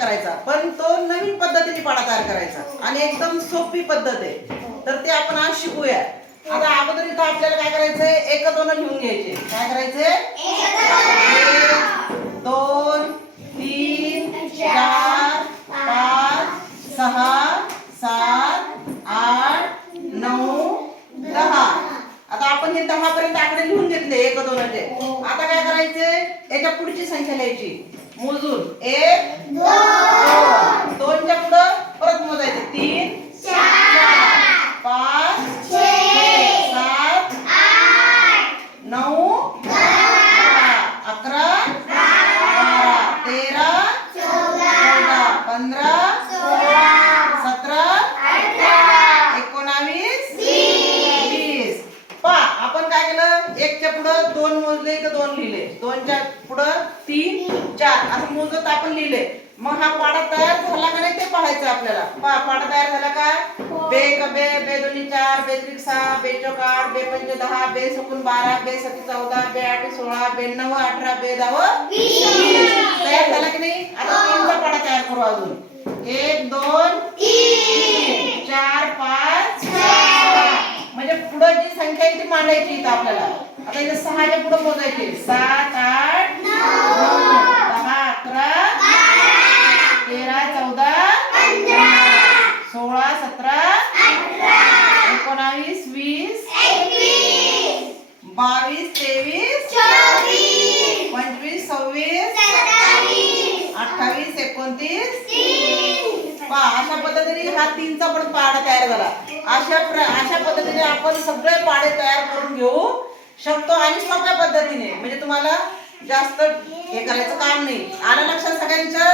करायचा, पण तो नवीन पद्धतीने पाढा तयार करायचा आणि एकदम सोपी पद्धत आहे. तर ते आपण आज शिकूया. आता अगोदर इथं आपल्याला काय करायचंय, एक दोन लिहून घ्यायचे. काय करायचंय, 1 2 3 4 5 6 7 8 9 10. आता आपण हे 10 पर्यंत आकडे लिहून घेतले 1 2 चे. आता काय करायचंय, याच्या पुढची संख्या लिहायची मोजून. 1 2 2 च्या पुढं परत मोजायचे. 3 4 5 6 7 9 10 11 12 13 14 15 16 17 19 20. पहा आपण काय केलं, 1 च्या पुढं 2 मोजले तर 2 लिहिले, 2 च्या पुढं 3 4 असं मोजत आपण लिहिले. मग हा पाढा तयार झाला का नाही ते पाहायचं आपल्याला. पहा पाढा तयार झाला का, बे क बे, बे दोन्ही 4, बे त्रिक 6, बे चौक 8, बे पंचे 10, बे सकून 12, बे सती 14, बे आठी 16, बे 9 18, बे 10 20. तयार झाला की नाही. आता 3चा पाढा तयार करू अजून. 1 2 3 4 5 6. म्हणजे पुढे जी संख्या आहे ती मांडायची इथं आपल्याला. आता इथे 6 च्या पुढे मोजायचे. 7 8 9 10 11 13 14 16 17 19 20 22 23 25 26 28 29. पहा अशा पद्धतीने हा 3चा पण पाढा तयार झाला. अशा पद्धतीने आपण सगळे पाढे तयार करून घेऊ शकतो आणि सोप्या पद्धतीने. म्हणजे तुम्हाला जास्त हे करायचं काम नाही. आलं लक्षात सगळ्यांचं.